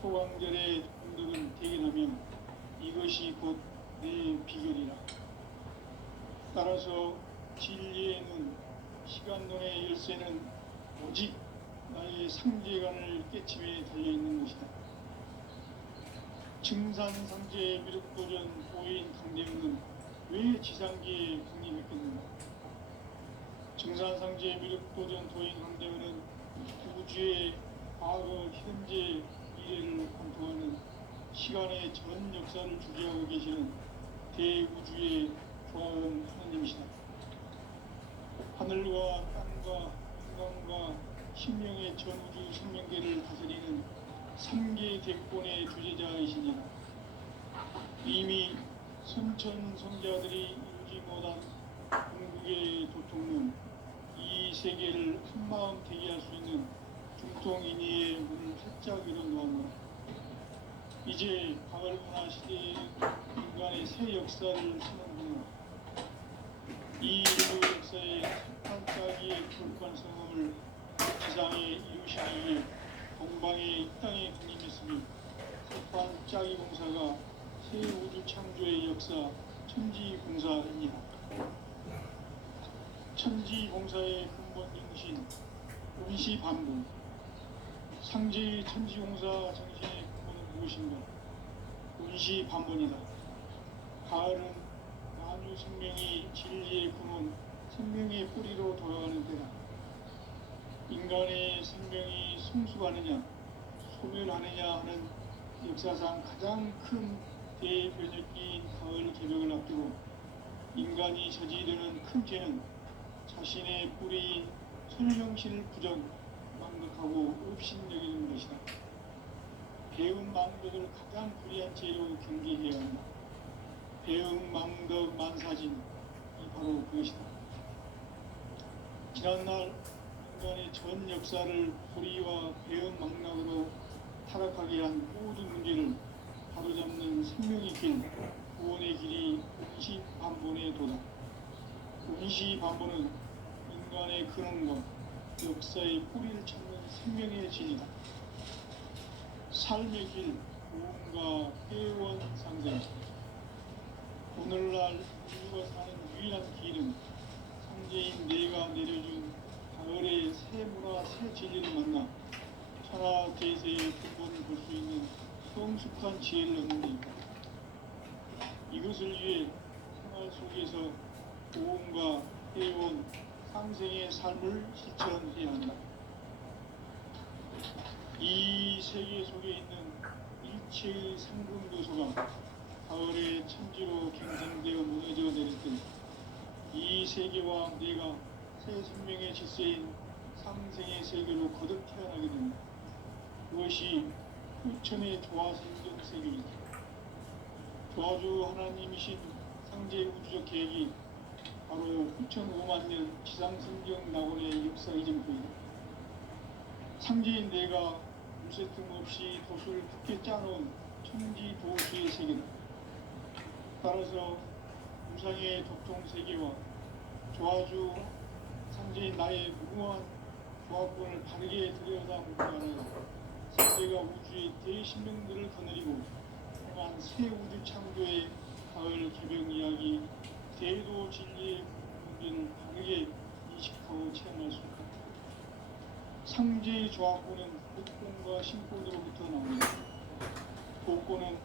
소강절의 공덕은 대견하며 이것이 곧 내 비결이라. 따라서 진리의 눈, 시간론의 열쇠는 오직 나의 상제관을 깨침에 달려있는 것이다. 증산상제의 미륵도전 도인 강대웅은 왜 지상기에 강림했겠는가? 증산상제의 미륵도전 도인 강대웅은 우주의 과거, 현재, 미래를 관통하는 시간의 전 역사를 주재하고 계시는 대우주의 조화원 하나님이시다. 하늘과 땅과 인간과 신명의 전우주 생명계를 다스리는 3개 대권의 주제자이시니라. 이미 선천성자들이 이루지 못한 궁극의 도통문, 이 세계를 한마음 대기할 수 있는 중통인의의 문을 활짝 열어놓았노라. 이제 가을문화 시대의 인간의 새 역사를 서는구나. 이 인류 역사의 반짝이의 불판 성음을 지상에 이루시기 위해 동방의 이 땅에 군림했으니 반짝이 공사가 새 우주 창조의 역사 천지공사이니라. 천지공사의 근본 정신 운시반복. 상제의 천지공사 정신의 근본은 무엇인가? 운시반본이다. 가을은 만유 생명이 진리의 근원, 생명의 뿌리로 돌아가는 때다. 인간의 생명이 성숙하느냐 소멸하느냐 하는 역사상 가장 큰 대변혁기인 가을 개벽을 앞두고 인간이 저지르는 큰 죄는 자신의 뿌리인 선형신을 부정, 망각하고 업신여기는 것이다. 배움 망덕을 가장 불의한 죄로 경계해야 한다. 배움 망덕 만사진이 바로 그것이다. 지난날 인간의 전 역사를 불의와 배움 망락으로 타락하게 한 모든 문제를 바로잡는 생명의 길, 구원의 길이 운시반본의 도다. 운시반본은 인간의 근원과 역사의 뿌리를 찾는 생명의 진이다. 삶의 길, 구원과 회원 상생. 오늘날 인류가 사는 유일한 길은 상제인 내가 내려준 가을의 새 문화, 새 진리를 만나 천하 대세의 근본을 볼 수 있는 성숙한 지혜를 얻는 데이다. 이것을 위해 생활 속에서 보험과 회원, 상생의 삶을 실천해야 한다. 이 세계 속에 있는 일체의 상금 요소가 가을의 천지로 갱생되어 무너져 내릴 때 이 세계와 내가 새 생명의 질서인 상생의 세계로 거듭 태어나게 됩니다. 그것이 후천의 조화생전 세계이다. 조화주 하나님이신 상제 우주적 계획이 바로 후천 5만 년 지상성경 낙원의 역사 이전부이다. 상제인 내가 물새 틈없이 도수를 굳게 짜놓은 천지 도수의 세계다. 따라서 우상의 도통 세계와 조화주 상제인 나의 무궁한 조합권을 바르게 들여다보고 하여 상제가 우주의 대신명들을 거느리고 행한 새 우주 창조의 가을 개벽 이야기 대도 진리의 문제를 바르게 인식하고 체험할 수 있다. 상제의 조합권은 복권과 신권으로부터 나옵니다. 복권은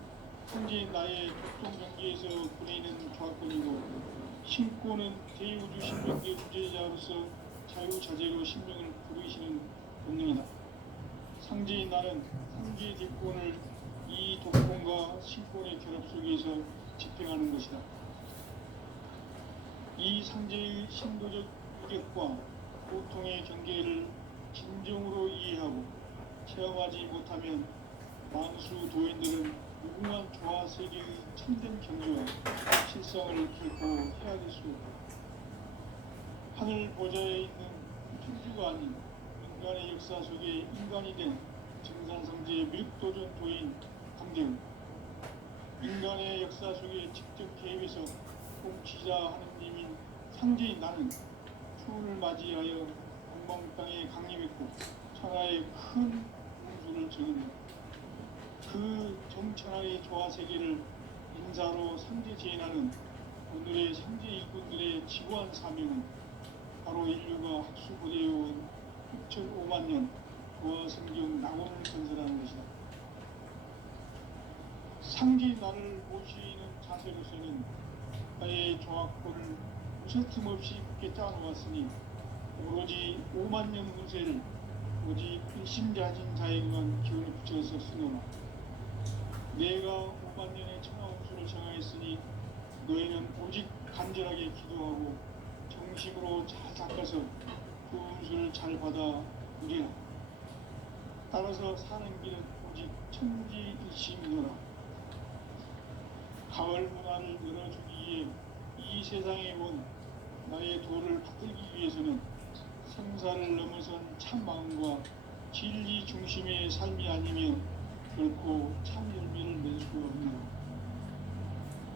상제인 나의 도통 경계에서 보내는 조합권이고 신권은 대우주 신명계 주제자로서 자유자재로 신명을 부르시는 본능이다. 상제인 나는 상제 대권을 이 독권과 신권의 결합 속에서 집행하는 것이다. 이 상제의 신도적 유격과 고통의 경계를 진정으로 이해하고 체험하지 못하면 만수 도인들은 무궁한 조화 세계의 참된 경지와 실상을 결코 헤아릴 수 없다. 하늘 보좌에 있는 천주가 아닌 인간의 역사 속에 인간이 된 증산상제의 미륵도전 도인 강대웅. 인간의 역사 속에 직접 개입해서 통치자 하느님인 상제인 나는 추운을 맞이하여 동방 땅에 강림했고 천하의 큰 운수를 정했다. 그 정천하의 조화세계를 인자로 상제재현하는 오늘의 상제 일꾼들의 지구한 사명은 바로 인류가 학수고대해온 6,5만 년 도화 성경 낙원을 건설하는 것이다. 상제 나를 모시는 자세로서는 나의 조합권을 무서틈 없이 굳게 짜놓았으니 오로지 5만 년 운세를 오직 일심자진 자에게만 기운을 붙여서 쓰노라. 내가 5만 년의 천하 운수를 정하였으니 너희는 오직 간절하게 기도하고 정식으로 잘 닦아서 그 운수를 잘 받아 누리라. 따라서 사는 길은 오직 천지일심이노라. 가을 문화를 열어주기 위해 이 세상에 온 나의 도를 받들기 위해서는 성사를 넘어선 참 마음과 진리 중심의 삶이 아니면 결코 참 열매를 낼 수 없는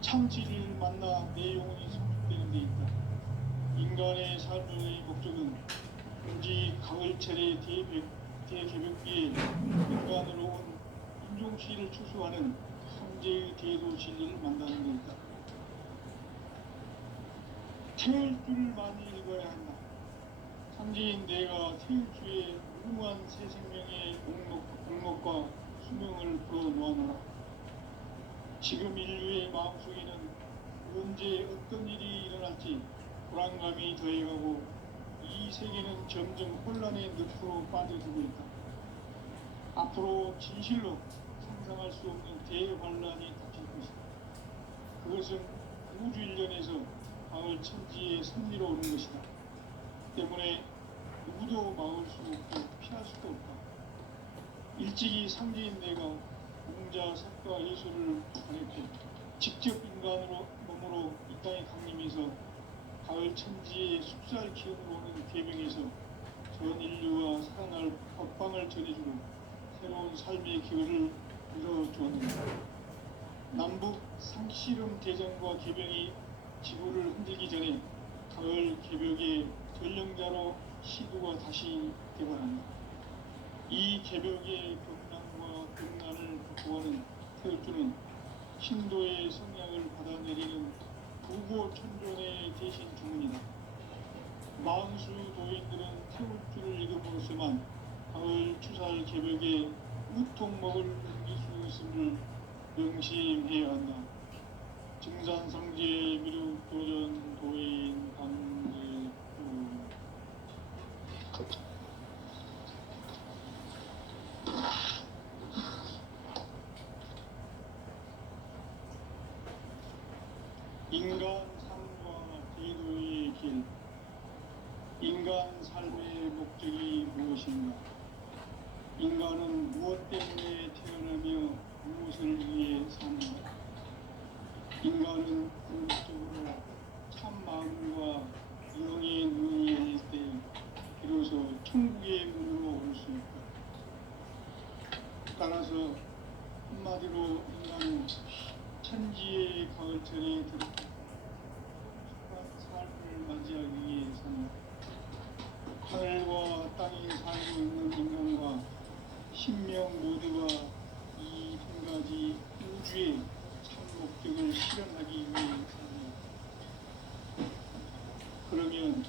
참 진리를 만나 내 영혼이 성숙되는 데 있다. 인간의 삶의 목적은 오직 가을철의 대개벽기에 인간으로 온 인종시를 추수하는 성제의 대도 진리를 만나는 데 있다. 태울 줄을 많이 읽어야 한다. 상제인 내가 태울주의 무궁한 새 생명의 목록과 수명을 풀어놓아노라. 지금 인류의 마음속에는 언제 어떤 일이 일어날지 불안감이 더해가고 이 세계는 점점 혼란의 늪으로 빠져들고 있다. 앞으로 진실로 상상할 수 없는 대환란이 닥칠 것이다. 그것은 우주 일련에서 가을 천지의 섭리로 오는 것이다. 때문에 누구도 막을 수 없고 피할 수도 없다. 일찍이 상제인 내가 공자, 석가, 예수를 보냈고 직접 인간으로 몸으로 이 땅에 강림해서 가을 천지의 숲살 기운으로 오는 계명에서 전 인류와 살아날 법방을 전해주고 새로운 삶의 기회를 이뤄주었는다. 남북 상씨름 대전과 개병이 지구를 흔들기 전에 가을 개벽의 전령자로 시도가 다시 되관한다. 이 개벽의 격난과 극난을 극복하는 태극주는 신도의 성향을 받아내리는 부고천존의 대신 주문이다. 만수 도인들은 태극주를 읽음으로써만 가을 추살 개벽에 우통먹을 넘길 수 있음을 명심해야 한다. 증산성제 미륵도전 도인 강제부 인간 삶과 대도의 길. 인간 삶의 목적이 무엇인가? 인간은 무엇 때문에 태어나며 무엇을 위해 사는가? 인간은 궁극적으로 참 마음과 영의 눈이 열릴 때 비로소 천국의 문으로 올 수 있다. 따라서 한마디로 인간은 천지의 가을철에 들어가 삶을 맞이하기 위해 산다. 하늘과 땅에 살고 있는 인간과 신명 모두가 이 한 가지 우주의 참 목적을 실현하기 위해 산다. 그러면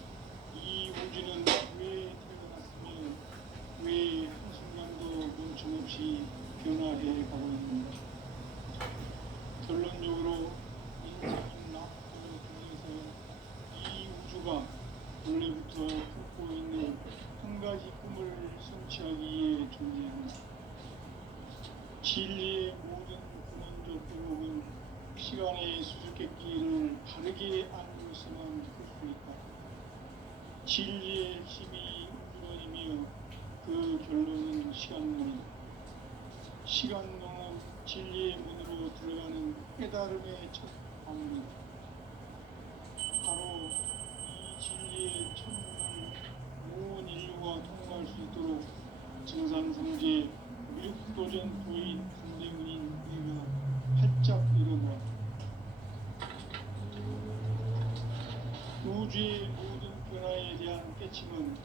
이 우주는 왜 태어났으며 왜 한순간도 멈춤없이 변화해 가고 있는가? 결론적으로 인생인 낙후를 통해서 이 우주가 원래부터 품고 있는 한 가지 꿈을 성취하기 위해 존재한다. 진리의 모든 근원적 대목은 시간의 수수께끼를 바르게 알고 있어만 느낄 수 있다. 진리의 핵심이 우주론이며 그 결론은 시간론이다. 시간론은 진리의 문으로 들어가는 깨달음의 첫 방문이다. 바로 이 진리의 첫 문을 온 인류가 통과할 수 있도록 증산성제 미륵도전 도인 강대문인 내가 활짝 열어놓아. 우주의 모든 변화에 대한 깨침은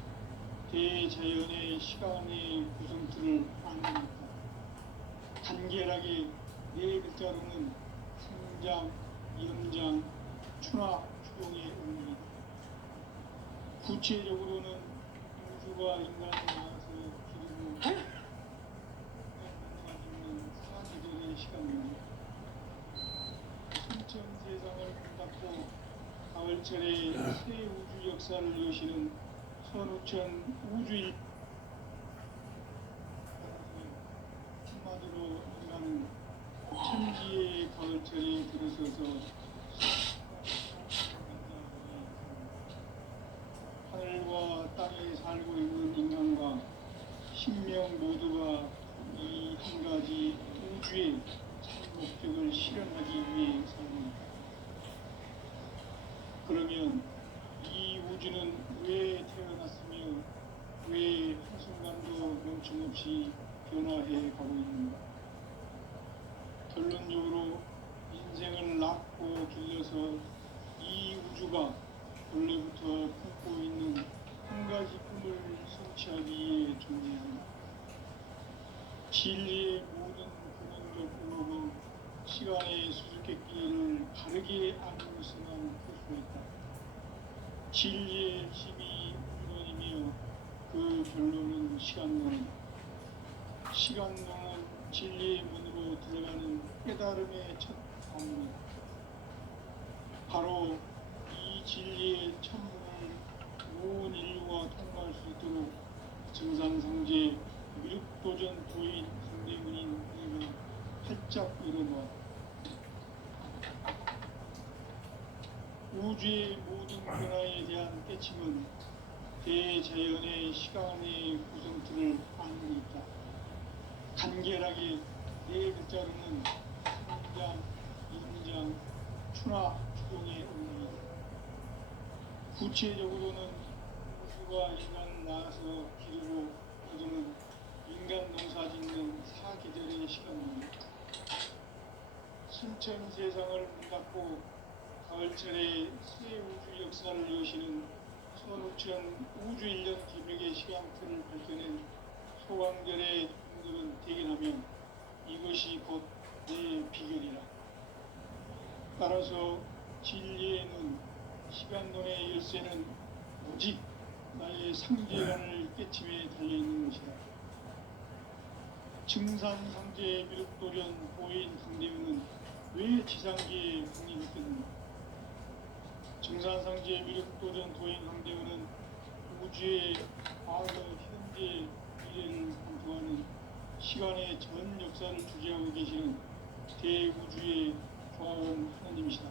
대자연의 시간의 구성틀을 아는 것이다. 간결하게 간결하게 네 글자로는 성장, 연장, 추나 추동의 의미입니다. 구체적으로는 우주가 인간을 낳아서 기르고 가지는 사계절의 시간입니다. 순천 세상을 문 닫고 가을철에 새 우주 역사를 여시는 선우천 우주일 한마디로 인간은 천지의 가을철에 들어서서 하늘과 땅에 살고 있는 인간과 신명 모두가 이 한 가지 우주의 목적을 실현하기 위해 삽니다. 그러면 이 우주는 왜 태어났으며 왜 한순간도 멈춤없이 변화해 가고 있는가? 결론적으로 인생을 낳고 길러서 이 우주가 원래부터 품고 있는 한 가지 꿈을 성취하기 위해 존재한다. 진리의 모든 근원적 의혹은 시간의 수수께끼를 바르게 알고서만 풀 수 있다. 진리의 핵심이 우주론이며 그 결론은 시간론이다. 시간론은 진리의 문으로 들어가는 깨달음의 첫 방문이다. 바로 이 진리의 천문을 온 인류가 통과할 수 있도록 정상성제 미륵도전 부인 상대문인 내가 활짝 열어놓았다. 우주의 모든 변화에 대한 깨침은 대자연의 시간의 구성틀을 안고 있다. 간결하게 네 글자로는 성장, 연장, 추나 추동의 의미이다. 구체적으로는 우주가 인간을 낳아서 기르고 거두는 인간 농사 짓는 사계절의 시간입니다. 순천 세상을 문 닫고 가을철에 새 우주 역사를 여시는 선우천 우주 1년 개벽의 시간틀을 밝혀낸 소강절의 분들은 대견하면 이것이 곧 내 비결이라. 따라서 진리의 눈, 시간론의 열쇠는 오직 나의 상계론을 깨침에 달려있는 것이다. 증산상제의 미륵도전 보인 강대우는 왜 지상계에 국립했겠는가? 증산상제의 미륵도전 도인 강대우는 우주의 과거, 현재, 미래를 관통하는 시간의 전 역사를 주재하고 계시는 대우주의 조화원 하나님이시다.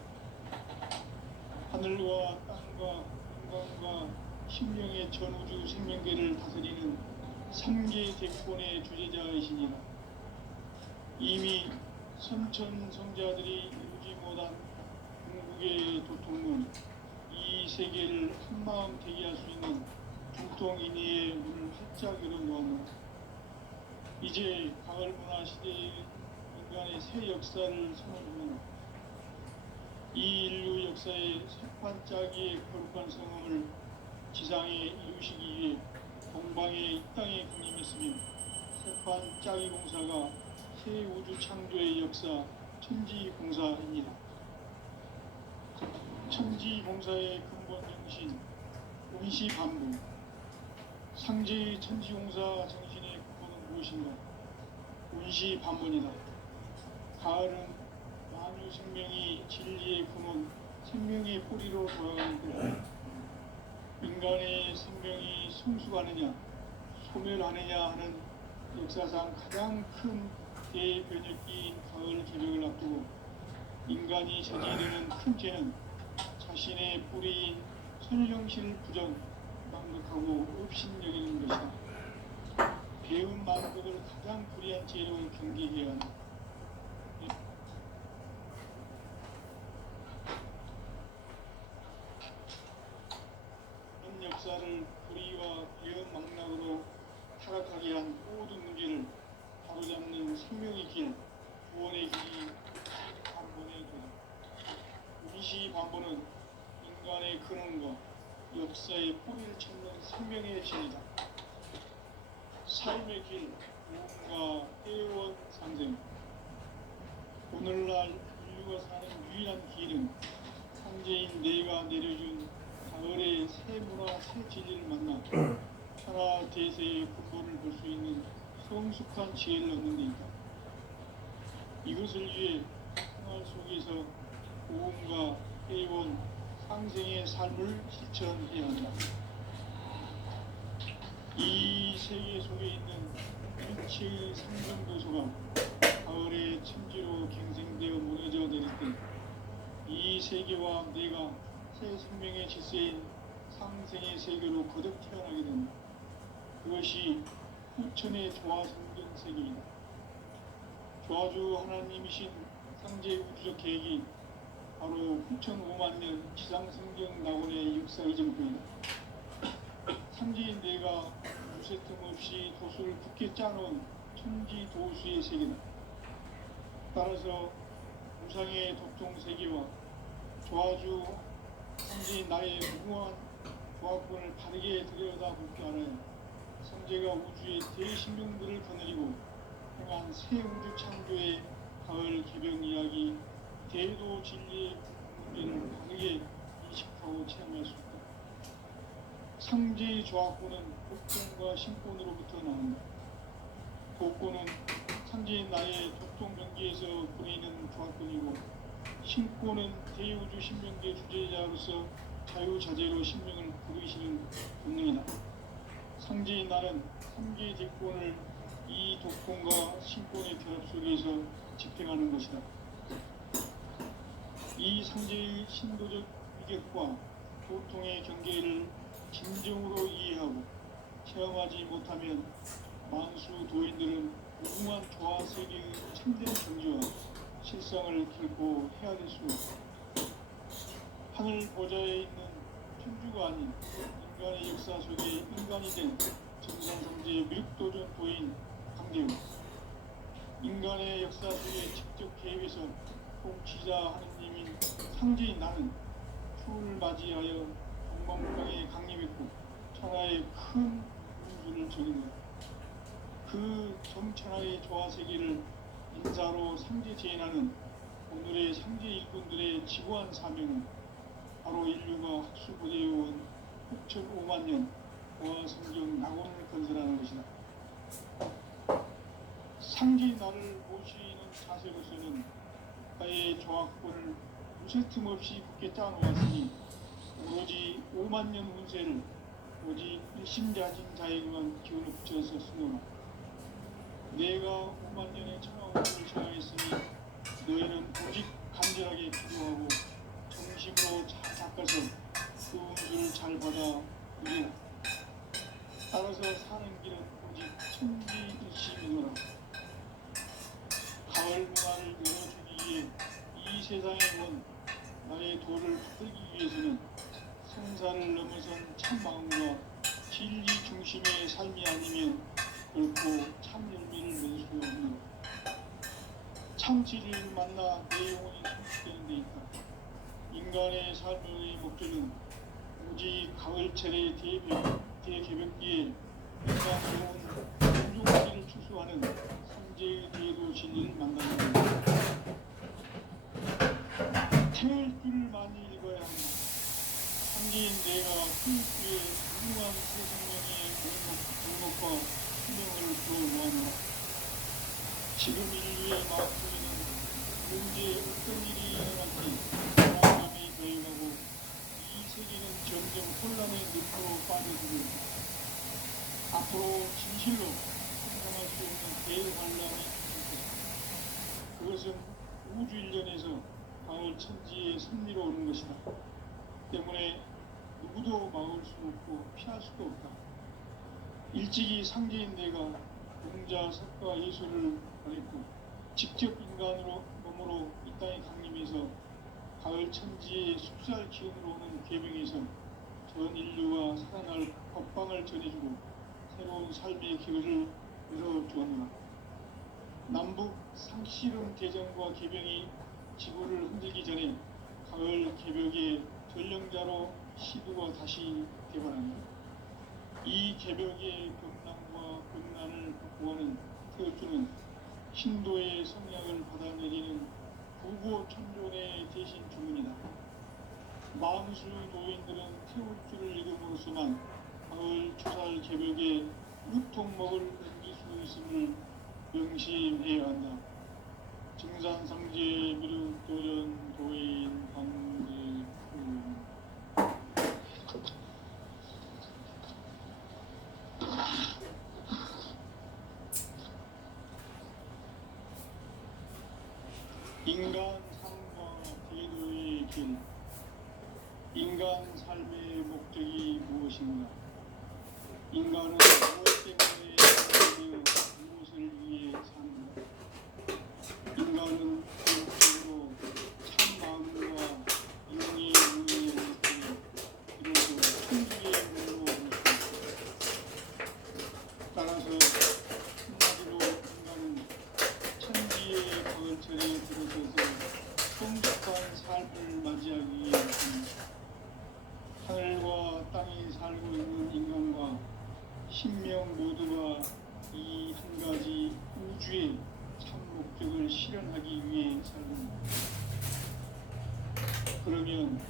하늘과 땅과 인간과 신명의 전우주 생명계를 다스리는 삼계 대권의 주제자이시니라. 이미 선천 성자들이 이루지 못한 궁극의 도통문, 이 세계를 한마음 대기할 수 있는 중통인의의 문을 활짝 열어놓았노라. 이제 가을 문화 시대의 인간의 새 역사를 선언하는 이 인류 역사의 새판짜기의 거룩한 성음을 지상에 이루시기 위해 동방에 이 땅에 군림했으며 새판짜기 공사가 새 우주 창조의 역사 천지공사입니다. 천지공사의 근본 정신 운시반부, 상제의 천지공사 정신의 근본은 무엇인가? 운시반문이다. 가을은 만유 생명이 진리의 근원, 생명의 뿌리로 돌아가는 것. 인간의 생명이 성숙하느냐, 소멸하느냐 하는 역사상 가장 큰 대변혁기인 가을 개벽을 앞두고 인간이 저지르는 큰 죄는 자신의 뿌리인 선령실 부정, 망극하고 업신여기는 것이다. 배운 망극을 가장 불의한 죄로 경계해야 한다. 현 역사를 불의와 배운 망락으로 타락하게 한 모든 문제를 바로잡는 생명의 길, 구원의 길이 반본의 길. 운시반본은 인간의 근원과 역사의 뿌리를 찾는 생명의 진이다. 삶의 길, 무언가 해원 상생. 기름, 창제인 내가 내려준 가을의 새 문화 새 진리를 만나 천하 대세의 근본을 볼 수 있는 성숙한 지혜를 얻는 데 있다. 이것을 위해 생활 속에서 고음과 회원, 상생의 삶을 실천해야 한다. 이 세계 속에 있는 일체의 상징도소가 가을의 천지로 갱생되어 무너져 내릴 때 이 세계와 내가 새 생명의 질서인 상생의 세계로 거듭 태어나게 된다. 그것이 후천의 조화성경 세계이다. 조화주 하나님이신 상제 우주적 계획이 바로 후천 5만 년 지상성경 낙원의 역사 이전부이다. 상제인 내가 무쇠 틈 없이 도수를 굳게 짜놓은 천지 도수의 세계다. 따라서 우상의 독종 세계와 조화주 상제인 나의 무궁한 조화권을 바르게 들여다볼 줄 알아야 성제가 우주의 대신명들을 거느리고 행한 새 우주 창조의 가을 개병 이야기 대도 진리의 문제를 바르게 인식하고 체험할 수 있다. 상제의 조화권은 독종과 신권으로부터 나온다. 독권은 상제인 나의 독종 경계에서 보이는 조화권이고 신권은 대우주 신명계 주제자로서 자유자재로 신명을 부르시는 본능이다. 상제인 나는 3개의 대권을 이 독권과 신권의 결합 속에서 집행하는 것이다. 이 상제의 신도적 위격과 고통의 경계를 진정으로 이해하고 체험하지 못하면 만수 도인들은 무궁한 조화세계의 참된 경지와 실상을 결코 헤아릴 수 없다. 하늘 보좌에 있는 천주가 아닌 인간의 역사 속에 인간이 된 정상상제의 미륵도전 도인 강대우, 인간의 역사 속에 직접 개입해서 통치자 하느님인 상제인 나는 추를 맞이하여 동방강에 강림했고 천하의 큰 운수를 적인다. 그 정천하의 조화세계를 인자로 상제 제인하는 오늘의 상제 일꾼들의 지구한 사명은 바로 인류가 학수고대해온 후천 5만 년 조화성경 낙원을 건설하는 것이다. 상제의 나를 모시는 자세로서는 나의 조화권을 무쇠 틈 없이 굳게 짜놓았으니 오로지 5만 년 운세를 오직 일심자진 자에게만 기운을 붙여서 쓰노라. 내가 5만 년의 천하 운수를 정하였으니 너희는 오직 간절하게 기도하고 정심으로 잘 닦아서 그 운수를 잘 받아 누리라. 따라서 사는 길은 오직 천지일심이노라. 가을 문화를 열어주기 위해 이 세상에 온 나의 도를 붙들기 위해서는 성사를 넘어선 참 마음과 진리 중심의 삶이 아니면 결코 참 열매를 낼 수 없는 참 진리를 만나 내 영혼이 성숙되는 데 있다. 인간의 삶의 목적은 오직 가을철의 대개벽기에 인간으로 온 공중기를 추수하는 상제의 대도 진리를 만나는 것이다. 태울 줄을 많이 읽어야 한다. 상제인 내가 후일주에 무궁한 새 생명의 목록과 수명을 부어모아노라. 지금 인류의 마음속에는 언제 어떤 일이 일어날지 불안감이 더해가고 이 세계는 점점 혼란의 늪으로 빠져들고 있다. 앞으로 진실로 상상할 수 없는 대환란이 있을 것이다. 그것은 우주 일련에서 가을 천지의 섭리로 오는 것이다. 때문에 누구도 막을 수 없고 피할 수도 없다. 일찍이 상제인 내가 공자, 석가, 예술을 가렸고 직접 인간으로 몸으로 이 땅에 강림해서 가을 천지의 숲살 기운으로 오는 계명에서 전 인류와 살아날 법방을 전해주고 새로운 삶의 길을 열어주었노라. 남북 상씨름 대전과 개병이 지구를 흔들기 전에 가을 개벽의 전령자로 시두가 다시 개발한다. 이 개벽의 금랑과 금난을 구하는 태어주는 신도의 성향을 받아내리는 부고천존의 대신 주문이다. 만수 노인들은 태울 줄을 잃음으로써만 가을 추살 개벽에 우통 먹을 남길 수 있음을 명심해야 한다. 증산상제 미륵도전 도인 강제품. 인간 삶과 대도의 길. 인간 삶의 목적이 무엇인가? 인간은 무엇 때문에 살며 무엇을 위해 사는가? 인간은 본질적으로 참 마음과 영의 문을 열고 비로소 천주의 문으로 올 수 있다. 따라서 한마디로 인간은 천지의 가을철에 들어서서 성숙한 삶을 맞이하기 위해 합니다. 하늘과 땅에 살고 있는 인간과 신명 모두가 이 한 가지 우주의 참 목적을 실현하기 위해 살고 그러면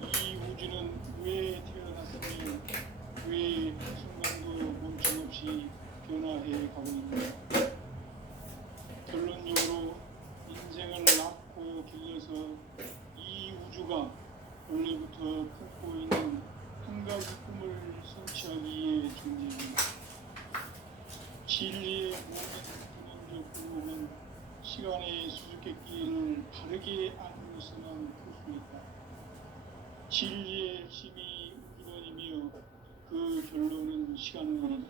이 우주는 왜 태어났으며 왜 한순간도 멈춤없이 변화해 가고 있는가? 결론적으로 인생을 낳고 길러서 이 우주가 원래부터 품고 있는 한 가지 꿈을 성취하기 위해 존재합니다. 진리의 모든 근원적 구호는 시간의 수수께끼를 바르게 알므로서만 풀 수 있다. 진리의 핵심이 우주론이며 그 결론은 시간론이다.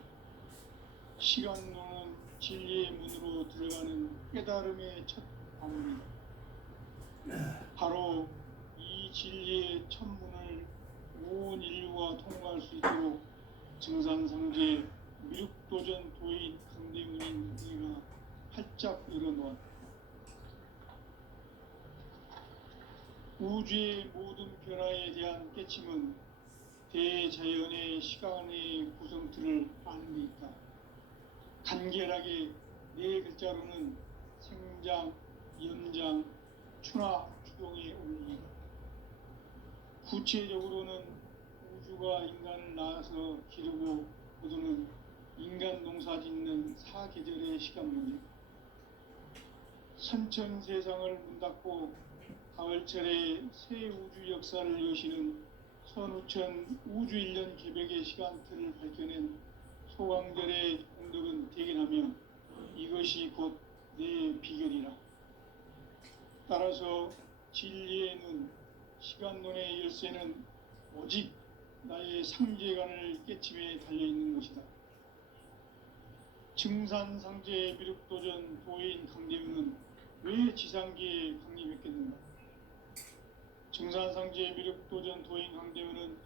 시간론은 진리의 문으로 들어가는 깨달음의 첫 방문이다. 바로 이 진리의 첫 문을 온 인류가 통과할 수 있도록 증산상제 미륵도전 도인 강대문인 내가 활짝 열어놓았다. 우주의 모든 변화에 대한 깨침은 대자연의 시간의 구성틀을 아는 데 있다. 간결하게 네 글자로는 생장, 연장, 추나 추동의 원리이다. 구체적으로는 우주가 인간을 낳아서 기르고 거두는 인간 농사 짓는 사계절의 시간 문제. 선천 세상을 문 닫고 가을철에 새 우주 역사를 여시는 선우천 우주 1년 개벽의 시간틀을 밝혀낸 소강절의 공덕은 대견하며 이것이 곧 내 비결이라. 따라서 진리의 눈, 시간론의 열쇠는 오직 나의 상제관을 깨침에 달려있는 것이다. 증산상제 미륵도전 도인 강대문은 왜 지상계에 강림했겠는가? 증산상제 미륵도전 도인 강대문은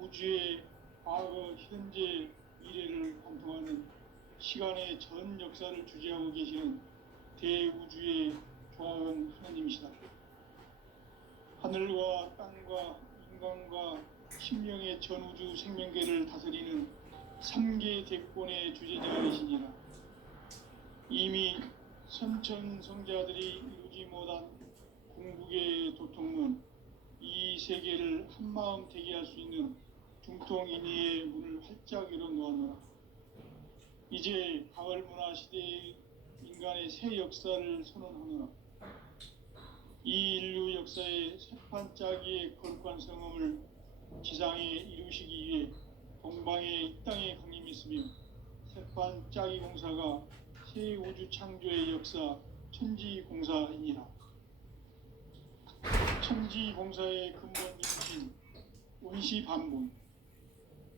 우주의 과거, 현재, 미래를 관통하는 시간의 전 역사를 주재하고 계시는 대우주의 조화원 하나님이시다. 하늘과 땅과 인간과 신명의 전우주 생명계를 다스리는 3계 대권의 주제자이시니라. 이미 선천성자들이 이루지 못한 궁극의 도통문, 이 세계를 한마음 되게 할 수 있는 중통인의의 문을 활짝 열어놓았노라. 이제 가을 문화 시대의 인간의 새 역사를 선언하노라. 이 인류 역사의 새판짜기의 거룩한 성음을 지상에 이루시기 위해 동방의 이 땅에 강림했으며 새판짜기 공사가 새 우주 창조의 역사 천지공사이니라. 천지공사의 근본 중심 원시반본.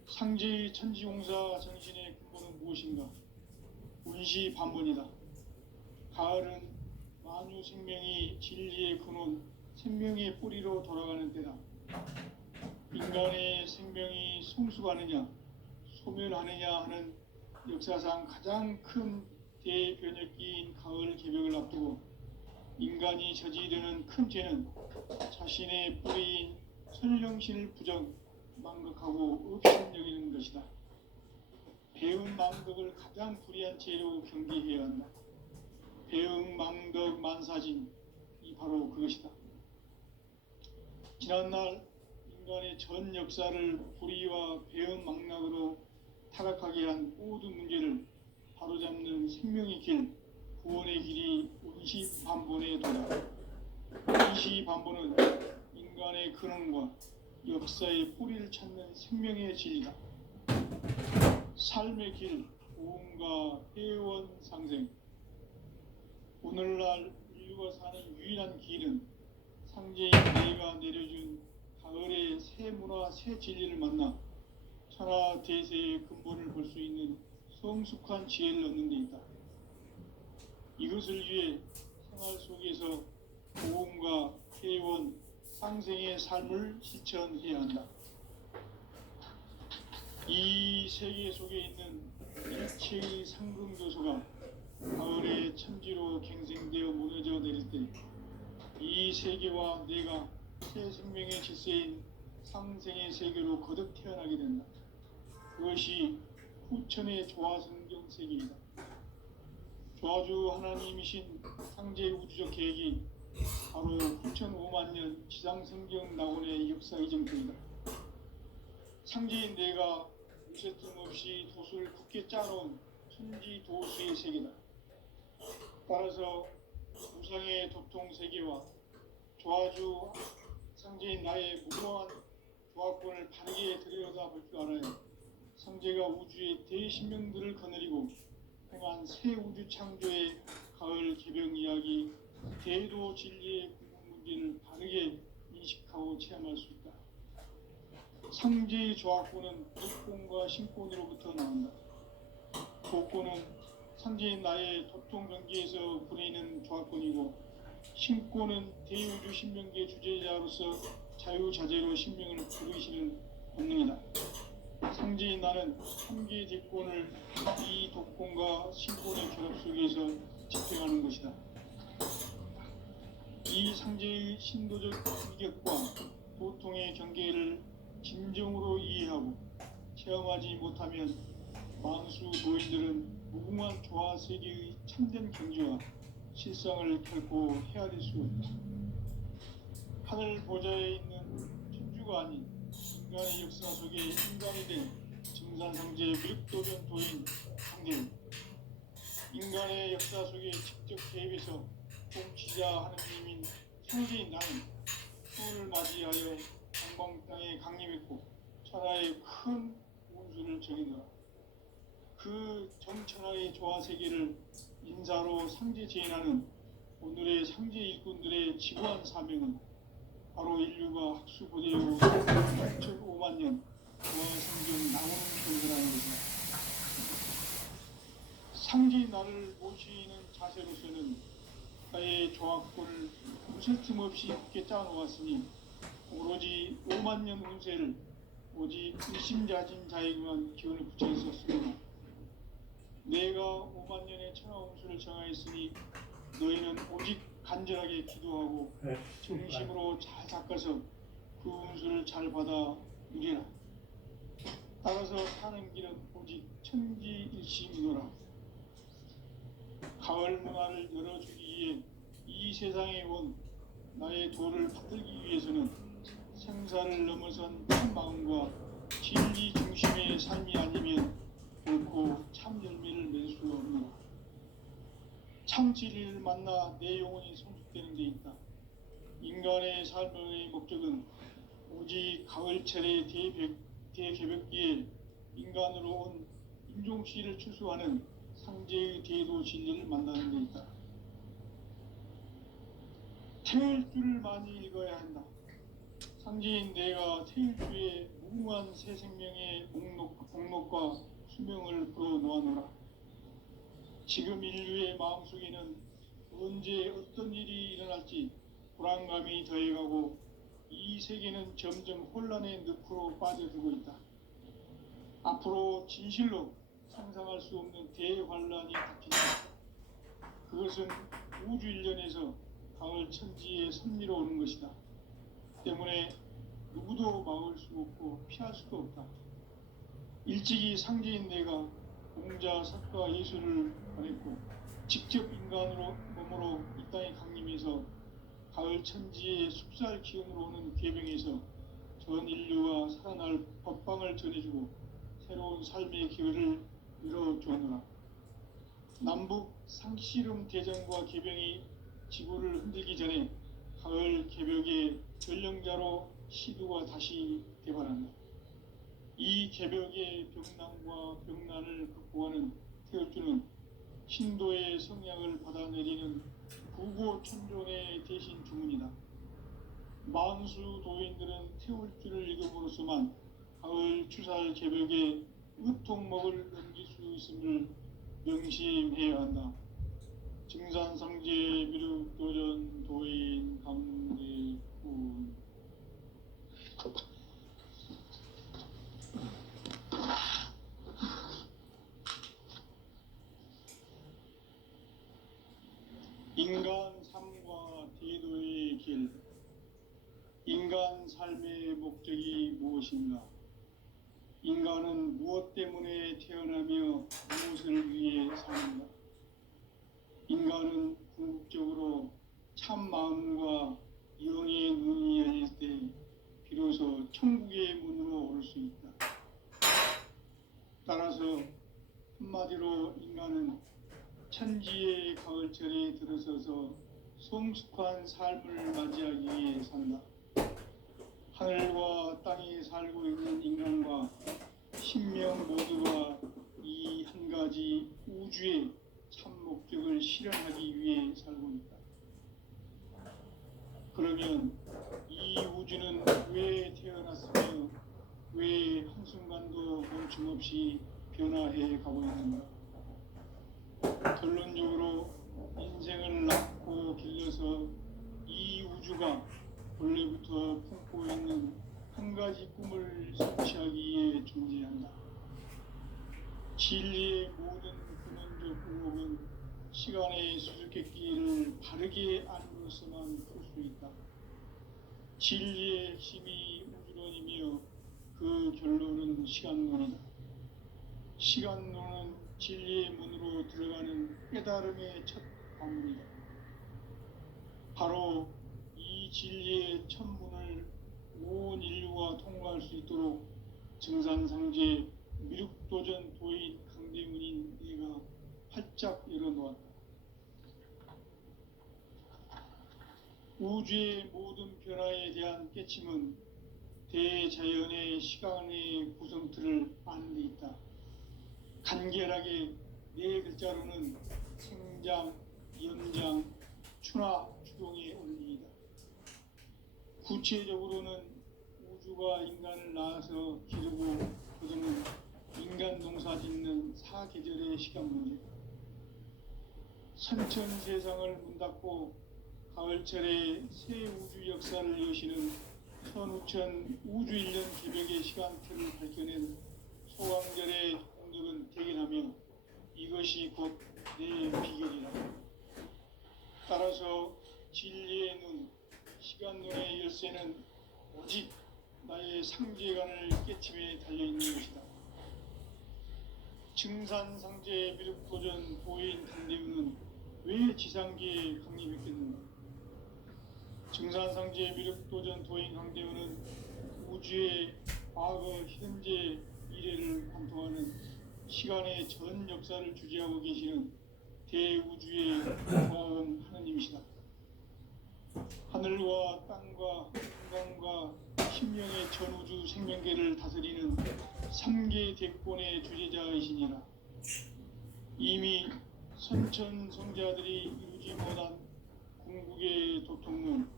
상제의 천지공사 정신의 근본은 무엇인가? 원시반본이다. 가을은 만유 생명이 진리의 근원, 생명의 뿌리로 돌아가는 때다. 인간의 생명이 성숙하느냐, 소멸하느냐 하는 역사상 가장 큰 대변혁기인 가을 개벽을 앞두고 인간이 저지르는 큰 죄는 자신의 뿌리인 선령신을 부정, 망극하고 없인 여기는 것이다. 배은 망덕을 가장 불의한 죄로 경계해야 한다. 배응 망덕 만사진, 이 바로 그것이다. 지난날 인간의 전 역사를 불의와 배은망락으로 타락하게 한 모든 문제를 바로잡는 생명의 길, 구원의 길이 운시반본의 도다. 운시반본은 인간의 근원과 역사의 뿌리를 찾는 생명의 진리다. 삶의 길, 구원과 회원 상생. 오늘날 인류가 사는 유일한 길은 상제인 내가 내려준 가을의 새 문화, 새 진리를 만나 천하 대세의 근본을 볼 수 있는 성숙한 지혜를 얻는 데 있다. 이것을 위해 생활 속에서 보험과 회원, 상생의 삶을 실천해야 한다. 이 세계 속에 있는 일체의 상금 요소가 가을의 천지로 갱생되어 무너져 내릴 때 이 세계와 내가 새 생명의 질서인 상생의 세계로 거듭 태어나게 된다. 그것이 후천의 조화성경 세계이다. 조화주 하나님이신 상제 우주적 계획이 바로 후천 5만 년 지상성경 낙원의 역사 이정표이다. 상제인 내가 무쇠틈 없이 도수를 굳게 짜놓은 천지 도수의 세계다. 따라서 우상의 도통 세계와 조화주 상제인 나의 무모한 조화권을 바르게 들여다볼 줄 알아야 상제가 우주의 대신명들을 거느리고 행한 새 우주 창조의 가을 개병 이야기, 대도 진리의 궁극 문제를 바르게 인식하고 체험할 수 있다. 상제의 조화권은 독권과 신권으로부터 나온다. 독권은 상제인 나의 도통 경계에서 부리는 조화권이고, 신권은 대우주 신명계 주제자로서 자유자재로 신명을 부르시는 본능이다. 상제인 나는 한계의 대권을 이 독권과 신권의 결합 속에서 집행하는 것이다. 이 상제의 신도적 위격과 도통의 경계를 진정으로 이해하고 체험하지 못하면 만수 도인들은 무궁한 조화 세계의 참된 경지와 실상을 결코 헤아릴 수 없다. 하늘 보좌에 있는 천주가 아닌 인간의 역사 속에 인간이 된 증산상제의 밀도변 도인 상대우, 인간의 역사 속에 직접 개입해서 통치자 하느님인 상제인 나는 수를 맞이하여 동방 땅에 강림했고 천하의 큰 운수를 정해놓아 그 정천하의 조화 세계를 인사로 상제 제인하는 오늘의 상제 일꾼들의 지구한 사명은 바로 인류가 학수고대로 5만 년 조화 성경 나오는 경전하는 것이다. 상제 나를 모시는 자세로서는 나의 조화권을 무쇠틈 없이 굳게 짜놓았으니 오로지 5만 년 운세를 오직 일심자진 자에게만 기운을 붙여 있었으므로 내가 5만 년의 천하 운수를 정하였으니 너희는 오직 간절하게 기도하고 정심으로 잘 닦아서 그 운수를 잘 받아 누리라. 따라서 사는 길은 오직 천지일심이노라. 가을 문화를 열어주기 위해 이 세상에 온 나의 도를 받들기 위해서는 생사를 넘어선 참 마음과 진리 중심의 삶이 아니면 결코 참 열매를 맺을 수 없노라. 참 진리를 만나 내 영혼이 성숙되는 데 있다. 인간의 삶의 목적은 오직 가을철의 대개벽기에 인간으로 온 인종씨를 추수하는 상제의 대도 진리를 만나는 데 있다. 태일주를 많이 읽어야 한다. 상제인 내가 태일주의 무궁한 새 생명의 목록과 수명을 풀어놓아노라. 지금 인류의 마음속에는 언제 어떤 일이 일어날지 불안감이 더해가고 이 세계는 점점 혼란의 늪으로 빠져들고 있다. 앞으로 진실로 상상할 수 없는 대환란이 닥친다. 그것은 우주 일련에서 가을 천지의 섭리로 오는 것이다. 때문에 누구도 막을 수 없고 피할 수도 없다. 일찍이 상제인 내가 공자, 석가, 예수를 보냈고 직접 인간으로 몸으로 이 땅에 강림해서 가을 천지의 숲살 기운으로 오는 계병에서 전 인류가 살아날 법방을 전해주고 새로운 삶의 기회를 열어주었노라. 남북 상씨름 대전과 계병이 지구를 흔들기 전에 가을 개벽의 전령자로 시두가 다시 개발한다. 이 개벽의 병난과 병난을 극복하는 태울주는 신도의 성약을 받아내리는 부고천존의 대신 주문이다. 만수 도인들은 태울주를 읽음으로써만 가을 추살 개벽에 으통먹을 넘길 수 있음을 명심해야 한다. 증산상제 미륵도전 도인 강대군. 인간 삶과 대도의 길. 인간 삶의 목적이 무엇인가? 인간은 무엇 때문에 태어나며 무엇을 위해 사는가? 인간은 궁극적으로 참 마음과 영의 눈이 열릴 때 비로소 천국의 문으로 올 수 있다. 따라서 한마디로 인간은 천지의 가을철에 들어서서 성숙한 삶을 맞이하기 위해 산다. 하늘과 땅에 살고 있는 인간과 신명 모두가 이 한 가지 우주의 참 목적을 실현하기 위해 살고 있다. 그러면 이 우주는 왜 태어났으며 왜 한순간도 멈춤없이 변화해 가고 있는가? 결론적으로 인생을 낳고 길러서 이 우주가 원래부터 품고 있는 한 가지 꿈을 성취하기 위해 존재한다. 진리의 모든 근원적 의혹은 시간의 수수께끼를 바르게 알므로서만 풀 수 있다. 진리의 핵심이 우주론이며 그 결론은 시간론이다. 시간론은 진리의 문으로 들어가는 깨달음의 첫 방문이다. 바로 이 진리의 첫 문을 온 인류가 통과할 수 있도록 증산상제 미륵도전 도인 강대문인 내가 활짝 열어놓았다. 우주의 모든 변화에 대한 깨침은 대자연의 시간의 구성틀을 아는 데 있다. 간결하게 네 글자로는 생장, 연장, 추나 추동의 원리이다. 구체적으로는 우주가 인간을 낳아서 기르고 거두는 인간 농사 짓는 사계절의 시간 문제. 선천 세상을 문 닫고 가을철에 새 우주 역사를 여시는 선우천 우주 1년 개벽의 시간틀을 밝혀낸 소강절의 공덕은 대견하며 이것이 곧 내 비결이다. 따라서 진리의 눈, 시간론의 열쇠는 오직 나의 상제관을 깨침에 달려있는 것이다. 증산상제 미륵도전 도인 강대우는 왜 지상계에 강림했겠는가? 증산상제 미륵도전 도인 강대우는 우주의 과거, 현재, 미래를 관통하는 시간의 전 역사를 주재하고 계시는 대우주의 과은 하느님이시다. 하늘과 땅과 인간과 신명의 전우주 생명계를 다스리는 3계 대권의 주재자이시니라. 이미 선천성자들이 이루지 못한 궁극의 도통문,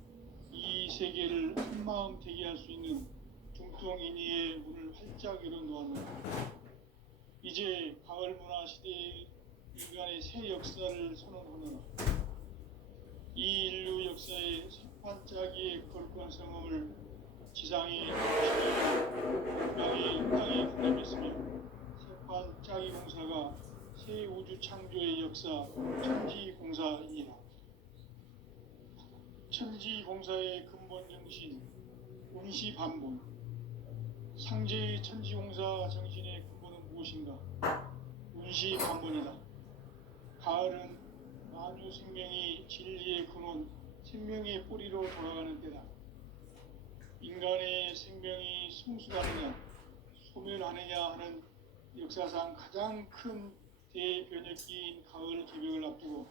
이 세계를 한마음 되게 할 수 있는 중통인의의 문을 활짝 열어놓았노라. 이제 가을 문화 시대의 인간의 새 역사를 선언하노라. 이 인류 역사의 새판짜기의 거룩한 성음을 지상에 땅에 강림했으며 새판짜기 공사가 새 우주 창조의 역사 천지공사이니라. 천지공사의 근본 정신 운시반본. 상제의 천지공사 정신의 근본은 무엇인가? 운시반본이다. 가을은 만유 생명이 진리의 근원 생명의 뿌리로 돌아가는 때다. 인간의 생명이 성숙하느냐 소멸하느냐 하는 역사상 가장 큰 대변혁기인 가을 개벽을 앞두고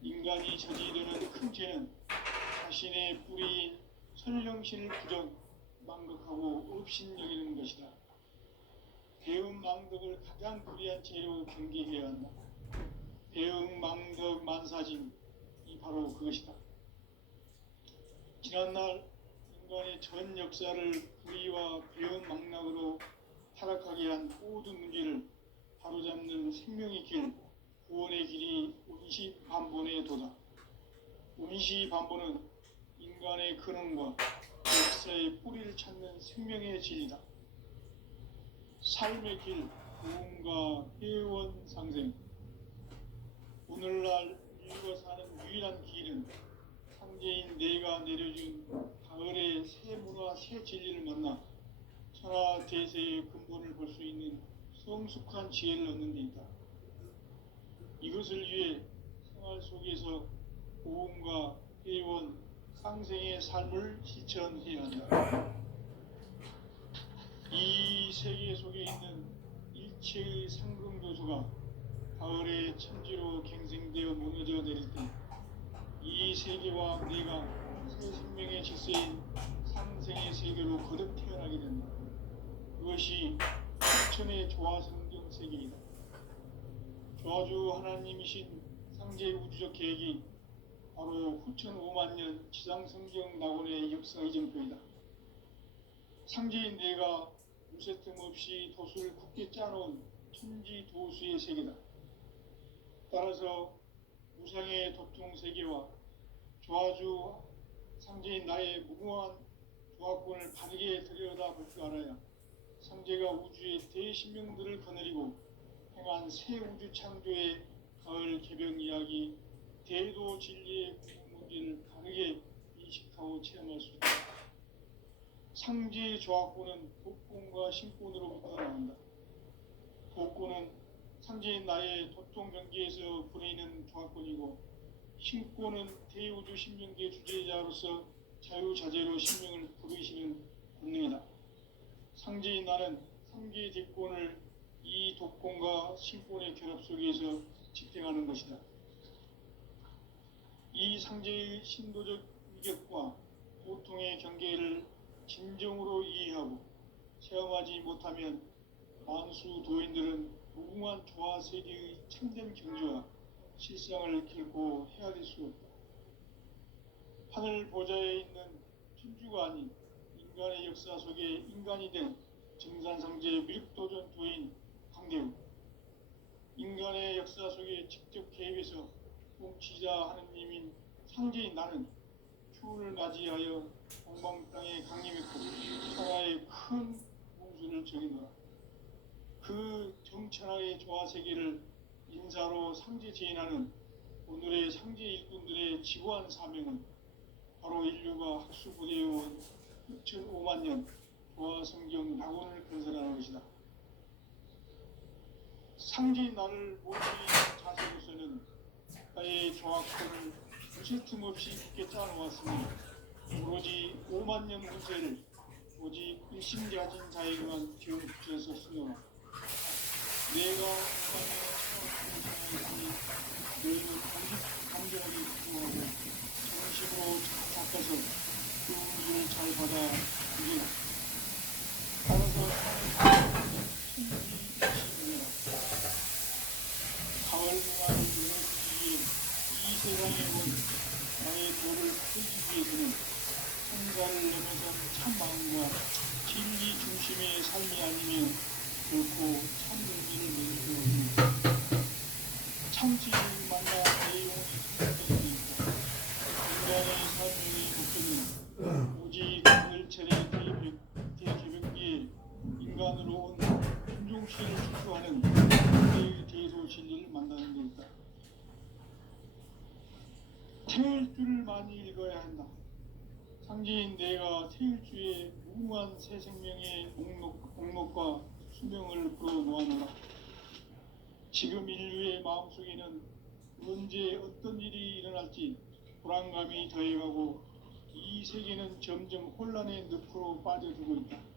인간이 저지르는 큰 죄는 자신의 뿌리인 선령신을 부정, 망극하고 업신여기는 것이다. 배은망덕을 가장 불의한 죄로 경계해야 한다. 배은망덕 만사징이 바로 그것이다. 지난날 인간의 전 역사를 불의와 배은망락으로 타락하게 한 모든 문제를 바로잡는 생명의 길, 구원의 길이 운시반본의 도다. 운시반본은 인간의 근원과 역사의 뿌리를 찾는 생명의 진리다. 삶의 길, 구원과 회원 상생. 오늘날 인류가 사는 유일한 길은 상제인 내가 내려준 가을의 새 문화, 새 진리를 만나 천하 대세의 근본을 볼 수 있는 성숙한 지혜를 얻는 데 있다. 이것을 위해 생활 속에서 고음과 회원, 상생의 삶을 실천해야 한다. 이 세계 속에 있는 일체의 상금교수가 가을의 천지로 갱생되어 무너져 내릴 때 이 세계와 내가 새 생명의 질서인 상생의 세계로 거듭 태어나게 된다. 그것이 후천의 조화성경 세계이다. 조화주 하나님이신 상제 우주적 계획이 바로 후천 5만 년 지상성경 낙원의 역사 이정표이다. 상제인 내가 무쇠틈 없이 도수를 굳게 짜놓은 천지 도수의 세계다. 따라서 무상의 도통 세계와 조화주 상제인 나의 무궁한 조화권을 바르게 들여다볼 줄 알아야 상제가 우주의 대신명들을 거느리고 행한 새 우주 창조의 가을 개벽 이야기, 대도 진리의 문제를 바르게 인식하고 체험할 수 있다. 상제의 조화권은 복권과 신권으로부터 나온다. 복권은 상제인 나의 도통 경계에서 부리는 조화권이고, 신권은 대우주 신명계 주제자로서 자유자재로 신명을 부르시는 권능이다. 상제인 나는 3개의 대권을 이 독권과 신권의 결합 속에서 집행하는 것이다. 이 상제의 신도적 위격과 고통의 경계를 진정으로 이해하고 체험하지 못하면 만수 도인들은 무궁한 조화 세계의 참된 경지와 실상을 결코 헤아릴 수 없다. 하늘 보좌에 있는 천주가 아닌 인간의 역사 속에 인간이 된 증산상제의 밀도전 도인 강대우, 인간의 역사 속에 직접 개입해서 통치자 하느님인 상제인 나는 추운을 맞이하여 동방 땅에 강림했고 천하의 큰 공수를 정해놓아 그 정천하의 조화 세계를 인사로 상제 제인하는 오늘의 상제 일꾼들의 지고한 사명은 바로 인류가 학수부대해온 6,5만 년 조화 성경 낙원을 건설하는 것이다. 상제인 나를 모시는 자세로서는 나의 조화권을 무쇠틈 없이 깊게 짜놓았으니 오로지 5만 년 후세를 오직 일심이 가진 자에게만 기억 붙여서 쓰노라. 내가 5만 년을 처음 생각했으니 너희는 오직 감정하게 구하고 정식으로 닦아서 그 우주를 잘 받아 이겨라. 따라서 천지일심이라 가을 문화를 누려주기 위해 이 세상에 온 나의 도를 펴기 위해서는 성가를 넘어선 참 마음과 진리 중심의 삶이 아니면 결코 참 의미를 낼 수 없습니다. 참지를 만나 내 영혼이 성장되고 있다. 인간의 삶의 목적은 오직 가을철의 대개벽기에 인간으로 온 인종신을 추구하는 그의 대도 진리를 만나는 데 있다. 태일주를 많이 읽어야 한다. 상제인 내가 태일주의 무궁한 새 생명의 목록과 수명을 불어놓아노라. 지금 인류의 마음속에는 언제 어떤 일이 일어날지 불안감이 더해가고 이 세계는 점점 혼란의 늪으로 빠져들고 있다.